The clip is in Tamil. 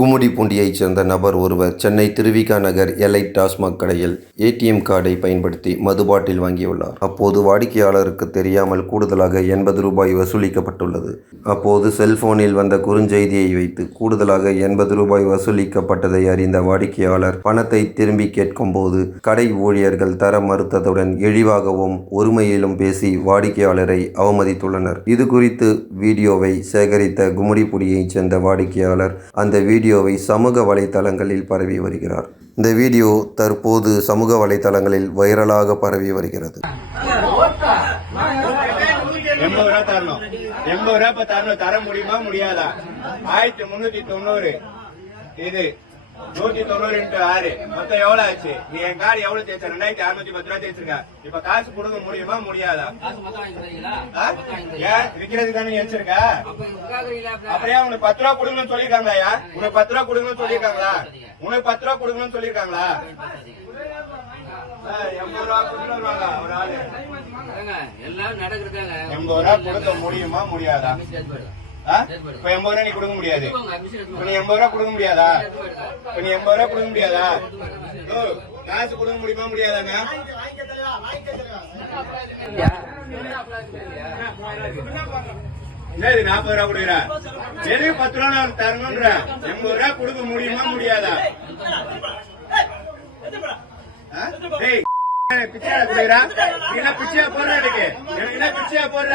கும்மிடிப்பூண்டியைச் சேர்ந்த நபர் ஒருவர் சென்னை திருவிகா நகர் எலைட் டாஸ்மாக் கடையில் ஏடிஎம் கார்டை பயன்படுத்தி மதுபாட்டில் வாங்கியுள்ளார். அப்போது வாடிக்கையாளருக்கு தெரியாமல் கூடுதலாக எண்பது ரூபாய் வசூலிக்கப்பட்டுள்ளது. அப்போது செல்போனில் வந்த குறுஞ்செய்தியை வைத்து கூடுதலாக எண்பது ரூபாய் வசூலிக்கப்பட்டதை அறிந்த வாடிக்கையாளர் பணத்தை திரும்பி கேட்கும்போது கடை ஊழியர்கள் தர மறுத்ததுடன் இழிவாகவும் ஒருமையிலும் பேசி வாடிக்கையாளரை அவமதித்துள்ளனர். இது குறித்து வீடியோவை சேகரித்த கும்மிடிப்பூடியைச் சேர்ந்த வாடிக்கையாளர் அந்த வீடியோ வீடியோவை சமூக வலைத்தளங்களில் பரவி வருகிறார். இந்த வீடியோ தற்போது சமூக வலைத்தளங்களில் வைரலாக பரவி வருகிறது. எண்பது ரூபா தரணும். எண்பது ரூபா தரணும். தர முடியுமா? முடியாதா? ஆயிரத்தி முன்னூத்தி தொண்ணூறு. இது நூத்தி தொண்ணூறு இன்ட்டு ஆறு. மொத்தம் எவ்வளவு ஆச்சு? நீ என் கார்டு எவ்வளவு தேய்ச்ச? ரெண்டாயிரத்தி அறுநூத்தி பத்து ரூபா தேய்ச்சிருக்க. இப்ப காசு கொடுக்க முடியுமா முடியாதா? ஏன்? விக்கிறதுக்கு தானே வச்சிருக்க? அப்ப உட்காருறீங்களா அப்புறம்? அப்புறம் ஏன் உனக்கு பத்து ரூபா கொடுக்கணும்னு சொல்லிருக்காங்களா உனக்கு பத்து ரூபா கொடுக்கணும்னு சொல்லிருக்காங்களா உனக்கு பத்து ரூபா கொடுக்கணும்னு சொல்லிருக்காங்களா எண்பது ரூபா கொடுத்து வருவாங்க ஒரு ஆளு. அதாங்க, எல்லாம் நடக்குதுதாங்க. எண்பது ரூபா கொடுக்க முடியுமா முடியாதா? இப்ப எண்பது ரூபா நீ கொடுக்க முடியாது. இப்ப நீ எண்பது ரூபா கொடுக்க முடியாதா? இப்ப நீ எண்பது ரூபா கொடுக்க முடியாதா? ஓ, காசு கொடுக்க முடியுமா முடியாதாங்க என்ன இது நாற்பது ரூபா கொடுக்குற? எனக்கு பத்து ரூபா நான் தரணும்ன்ற. எண்பது ரூபா கொடுக்க முடியுமா முடியாதா? ஆ? டேய், பிச்சையா கொடுக்குறா? என்ன பிச்சையா போடுற எனக்கு என்ன பிச்சையா போடுற?